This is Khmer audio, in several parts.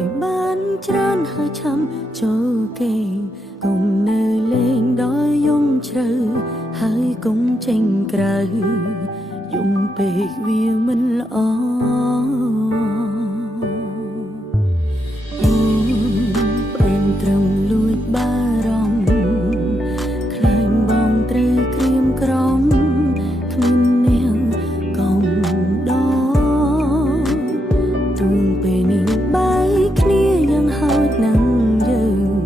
យបាន ច្រើនហើយឆាំចូលគេកុំនៅលេងដល់យំជ្រៅហើយកុំចេញក្រៅយំពេកវាមិនល្អបានត្រឹមលួចបារម្ភខ្លាញ់បងត្រូវក្រៀមក្រំគ្មាននាងកុំដល់ទ្រូងពេលនេះបាយគ្នាយ៉ាងហោចណាស់យើង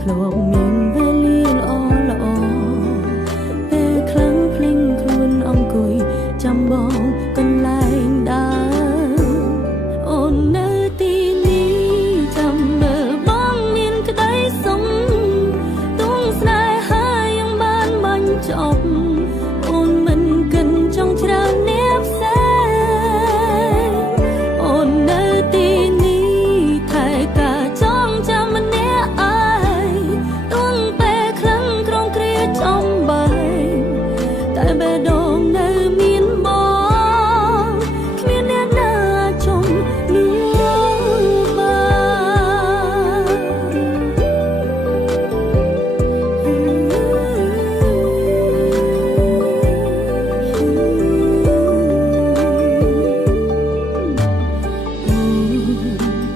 ធ្លាប់មានវេលាល្អពេលខ្លាំងភ្លេងខ្លួនអង្គុយចាំបងកន្លែងដើរអូននៅទីនេះចាំមើលបងមានក្តីសុំទងស្នេហាយ៉ាងបានបាញ់ចប់អូនមិនកិនចង់ច្រើនអ្នកផ្សេងអូននៅទីនេះថែការចងចាំម្នាក់ឯងទងពេលខ្លាំងក្រងគ្រាចំបែងតែបេះដូងនៅមានបងគ្មានអ្នកណាចង់លួចបាន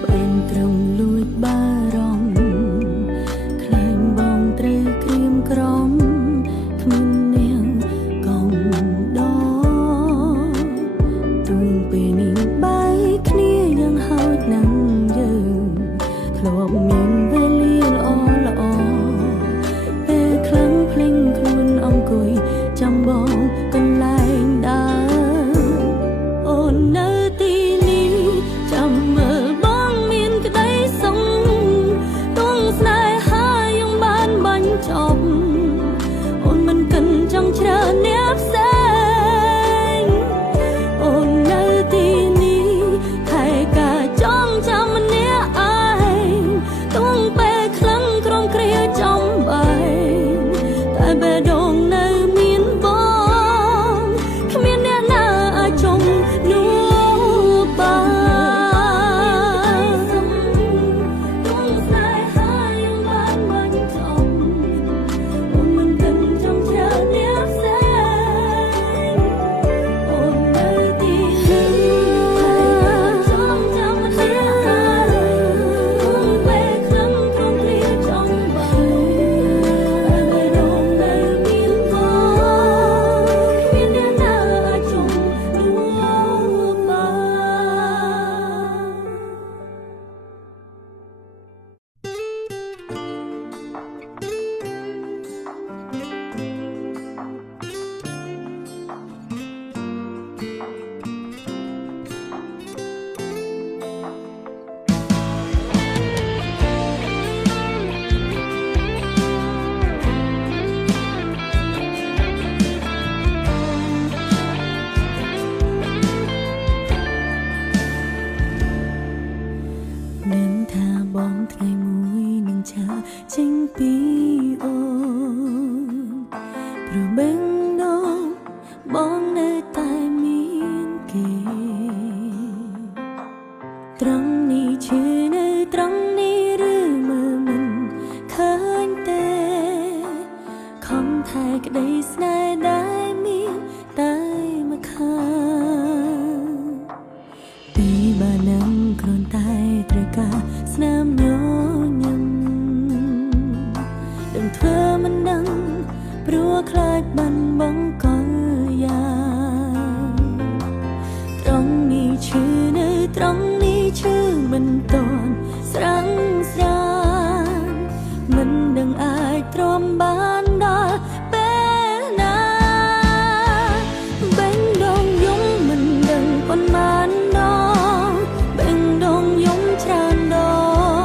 បានត្រឹមលួចបារម្ភខ្លាញ់បងត្រូវក្រៀមក្រំគ្មាននាងកុំដល់ទ្រូងពេលនេះបាយគ្នាយ៉ាងហោចណាស់យើងធ្លាប់មានវេលាល្អពេលខ្លាំងភ្លេងខ្លួនអង្គុយចាំបងកន្លែងដើរអូននៅទីនេះចាំមើលបងមានក្តីសុំទងស្នេហាយ៉ាងបានបាញ់ចប់អូនមិនកិនចង់ច្រើនអ្នកផ្សេងអូននៅទីនេះថែការចងចាំម្នាក់ឯងទងពេលខ្លាំងក្រំគ្រាចំបែងតែបេះដូងនៅមានបងគ្មានអ្នកណាអាចចង់លួចបានទងស្នេហាយ៉ាងបានបាញ់ចប់អូនមិនកិនចង់ច្រើនអ្នកផ្សេងអូននៅទីនេះថែការចងចាំម្នាក់ឯងទងពេលខ្លាំងក្រំគ្រាចំបែងតែបេះដូងនៅមានបងគ្មានអ្នកណាអាចចង់លួចបាននឹងថាបងថ្ងៃមួយនឹងឆាចេញពីអូនព្រោះបេះដូងបងនៅតែមានគេត្រង់នេះឈឺនៅត្រង់នេះឬមើលមិនឃើញទេខំថែក្តីស្នេហ៍ដែលមានតែមកខាងពីបាននឹងគ្រាន់តែត្រូវការស្នាមញញឹមដឹងធ្វើមិនដឹងព្រោះខ្លាចបាត់បង់កលយ៉ាងត្រង់នេះឈឺនៅត្រង់នេះឈឺមិនទាន់ស្រាំងស្រានមិនដឹងអាចទ្រាំបានដល់ពេលណាបេះដូងយំមិនដឹងប៉ុន្មានដងបេះដូងយំច្រើនដ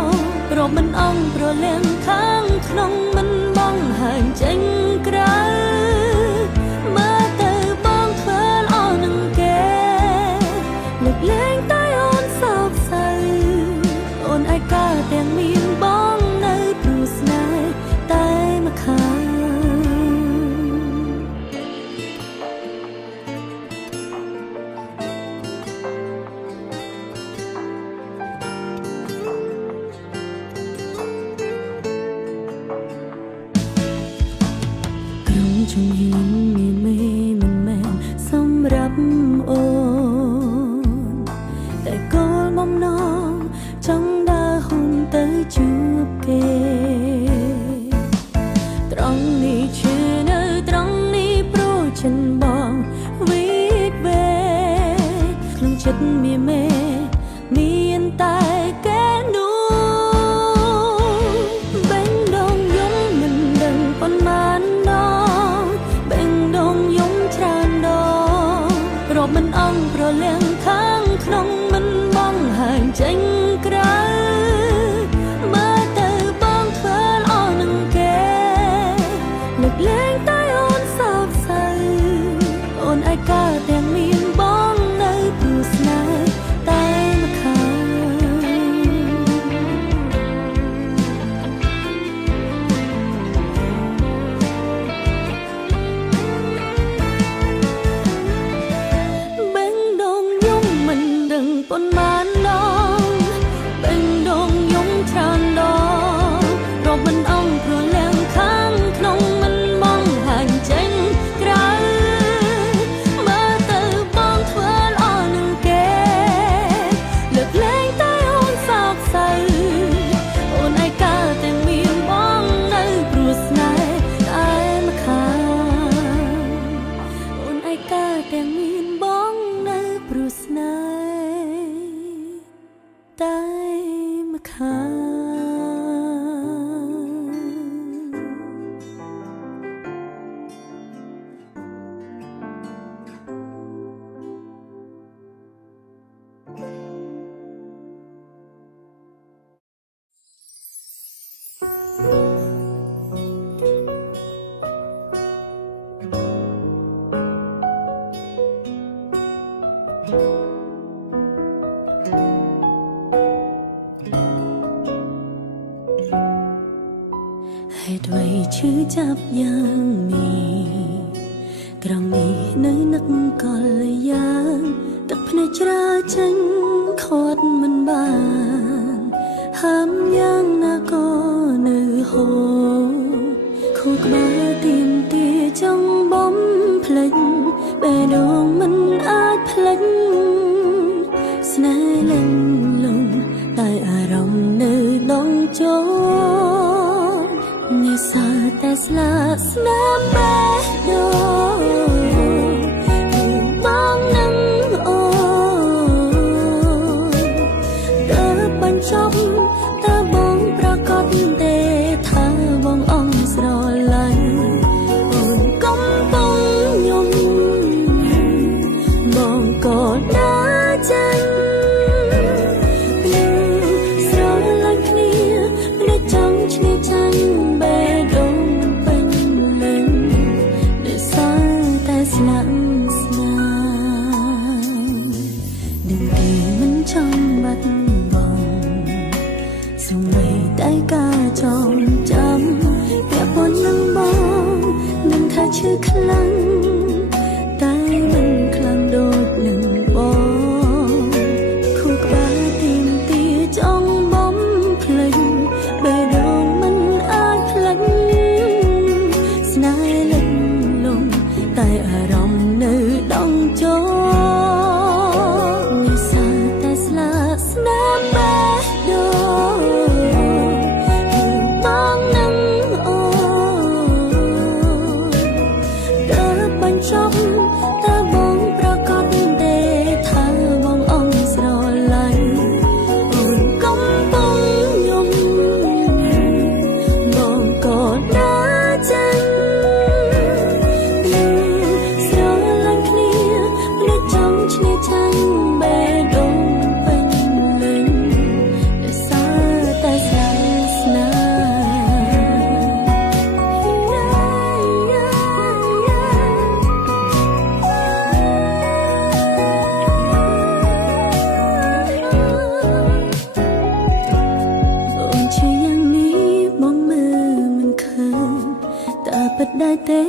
ងព្រោះមិនអង់ព្រលឹងខាងក្នុងមិនបងហើញចេញក្រៅមើលទៅបងធ្វើល្អនឹងគេលើកលែងតែអូនសោកសៅអូនឯកាទាំងមានបងនៅព្រោះស្នេហ៍តែមកខាង ជួបគេត្រង់នេះឈឺនៅត្រង់នេះព្រោះចិនបងវិតវេក្នុងចិត្តមានតែគេនោះបេងដងយំមិនដឹងប៉ុន្មានដងបេងដងយំច្រើនដងរាប់មិនអង្ប្រលៀងខាងក្នុងមិនបងហាញចេញក្រៅមើលទៅបងធ្វើល្អនឹងគេលើកលែងតែអូនសោកសៅអូនឯកាទាំងមានបងនៅព្រោះស្នេហ៍តែម្ខាងបេងដងយំមិនដឹងប៉ុន្មានដងបេងដងយំច្រើនដងរាប់មិនអង្ព្រលៀងខាងក្នុងមិនបងហាញចេញក្រៅមើលទៅបងធ្វើល្អនឹងគេលើកលែងតែអូនសោកសៅអូនឯកាទាំងមានបងនៅព្រោះស្នេហ៍តែម្ខាងអូនឯកាទាំងមានបងនៅព្រោះស្នេហ៍តែម្ខាងហេតុអ្វីឈឺចាប់យ៉ាងនេះត្រង់នេះនៅនឹកកលយ៉ាងទឹកភ្នែកច្រើចេញខាត់មិនបានហាមយ៉ាងណាក៏នៅហូរខួរក្បាលទៀមទាចង់បំភ្លេចបេះដូងមិនអាចភ្លេចស្នេហ៍លិនលងតែអារម្មណ៍នៅដងចូលនេះសើតែស្លាកស្នាមបេះដូងបងនឹងអូនតើបញ្ចប់តើបងប្រកាសទេថាបងអងស្រឡាញ់អូនកំពុងយំបងក៏ដើរចេញស្រឡាញ់គ្នានៅចង់ឈ្នះចាញ់បេះដូងពេញលេញដែលសើតែស្នាមស្នានឹងទីមិនចង់បាត់បង់សូម្បីតែការចងចាំពាក់ព័ន្ធនឹងបងនឹងថាឈឺខ្លាំងតែមិនខ្លាំងដូចនឹងបងខួរក្បាលទៀមទាចង់បំភ្លេចបេះដូងមិនអាចភ្លេចស្នេហ៍លិចលងតែអារម្មណ៍នៅដងចូលនេះសើតែស្លាកស្នាមបេះដូងបងនឹងអូនតើបញ្ចប់តើបងប្រកាសទេថាបងអងស្រឡាញ់អូនកំពុងយំបងក៏ដើរចេញស្រឡាញ់គ្នានៅចង់ឈ្នះចាញ់បេះដូងពេញលេញដែលសើតែស្នាមស្នាអូនឈឺយ៉ាងនេះបងមើលមិនឃើញតើពិតដែរទេ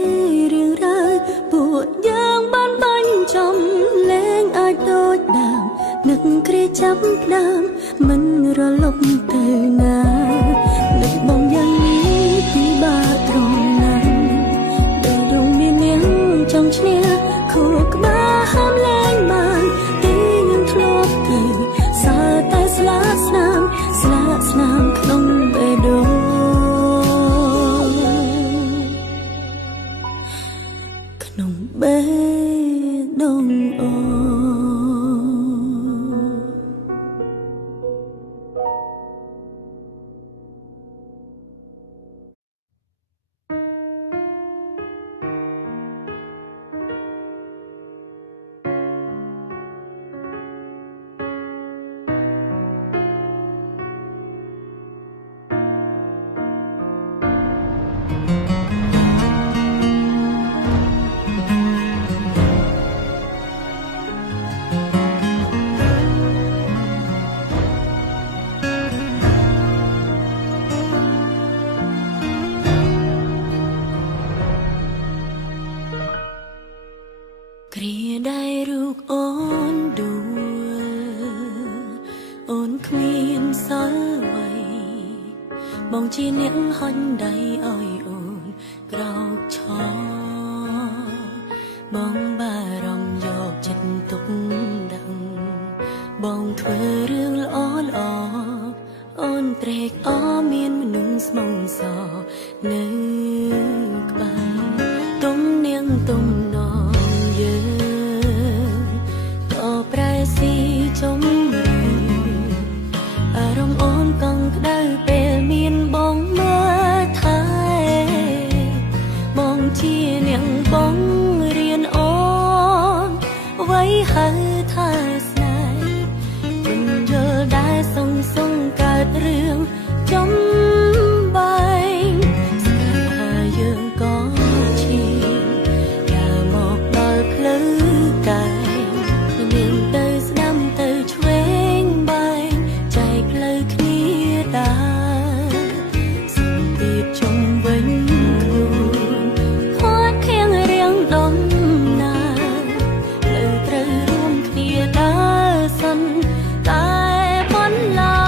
រឿងរ៉ាវពួកយើងបានបាញ់ចំលែងអាចដូចដើមនឹកគ្រាចាប់ដើមមិនរលប់ទៅណានឹកបងយ៉ាងនេះពិបាកត្រង់ណាស់បេះដូងមាននាងចង់ឈ្នះខួរក្បាលហាមលែងបានទីយើងធ្លាប់ទៅសើតែស្លាកស្នាមក្នុង បងជាអ្នកហុញដៃឲ្យអូនក្រោកឈរបងបារម្ភយកចិត្តទុកដាក់បងធ្វើរឿងល្អល្អអូនត្រេកអរមានមនុស្សស្មងសនៅក្បែរទំនាងទំនងយើងក៏ប្រែស៊ីចំរឿអារម្មណ៍អូនកង់ក្ដៅពេលមានបងមើលថែបងជានាងបងរៀនអូនអ្វីហៅថាស្នេហ៍មិនយល់ដែរសងកើតរឿងចំបែងស្នេហាយើងក៏ឈាមយ៉ាមកដល់ផ្លូវកាយមានទៅស្ដាំទៅឆ្វេងបែងចែកផ្លូវគ្នាដែរសម្ពាធជុំវិញខ្លួនខាត់ខៀងរៀងដំណើរលើត្រូវរួមគ្នាដើរសិនតែប៉ុនឡា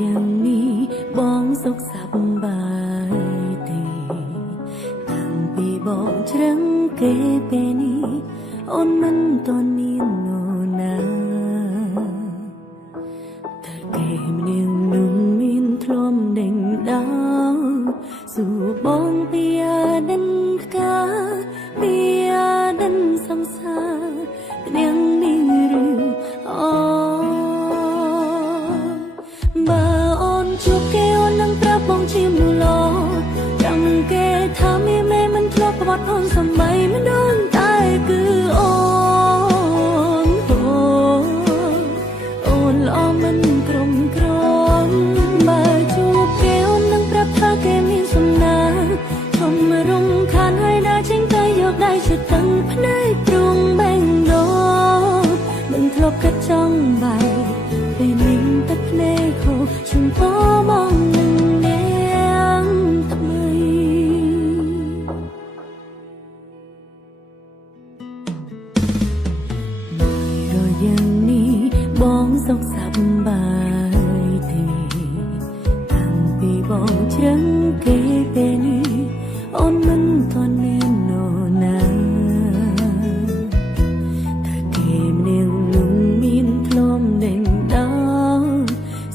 យ៉ាងនេះបងសុខសប្បាយទេតាំងពីបងជ្រឹងគេពេលនេះអូនមិនតន់មាននរណាតែគេម្នាក់នោះមានធ្លុំដេញដោល dù bóng bia đen cá bia đen sông xa tiếng đi rừng bà ôn chụp kê ôn nâng trap bóng chim nụ lo rằng kê thả mê mê mình chóp bọt hôn sầm bay mình đơn tay cứ ôn ôn lo mình crom crom bà chụp kê ôn nâng trap tha kê miên sầm na chom mà rung khan hai đã chính tay giọt đai chợt tăng phấn ai trung bang đó mình thlop cất trong bài về mình tất lê khổ chúng có mong nâng nén tập mây mời rồi dân ni bóng dốc sắp bài thì thằng bị bóng trắng kế bên ôn mình toàn nên nổ na ta kèm nêu lung min thom đèn đó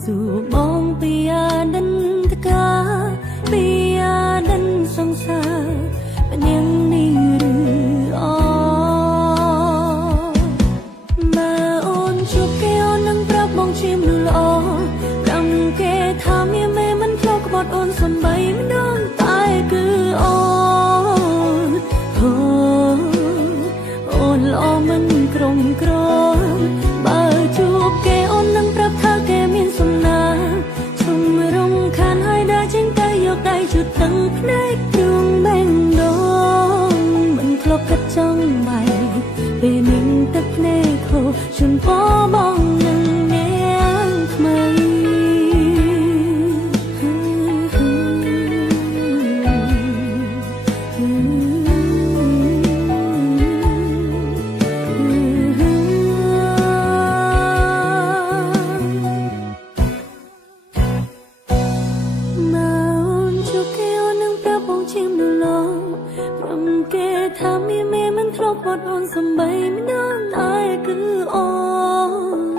dù bóng bia đân cá bia đân sông xa bên em đi mà ôn chụp kê ôn nâng prap bóng chim nụ lo rằng kê tham mê mê mình khóc bọt ôn sầm bay mình đơn tay cứ ôn ôn lo mình crom crom bà chụp kê ôn nâng prap tha kê miên sum na chung rong khan hai đã chính tay giọt đai chụt tăng nách đường bên đó mình khóc cất trong bài về mình tất lê khổ chung có mong nâng nén mây kê tham mê mê mình thlop bọt ôn sầm bay mình đơn ai cứ ôn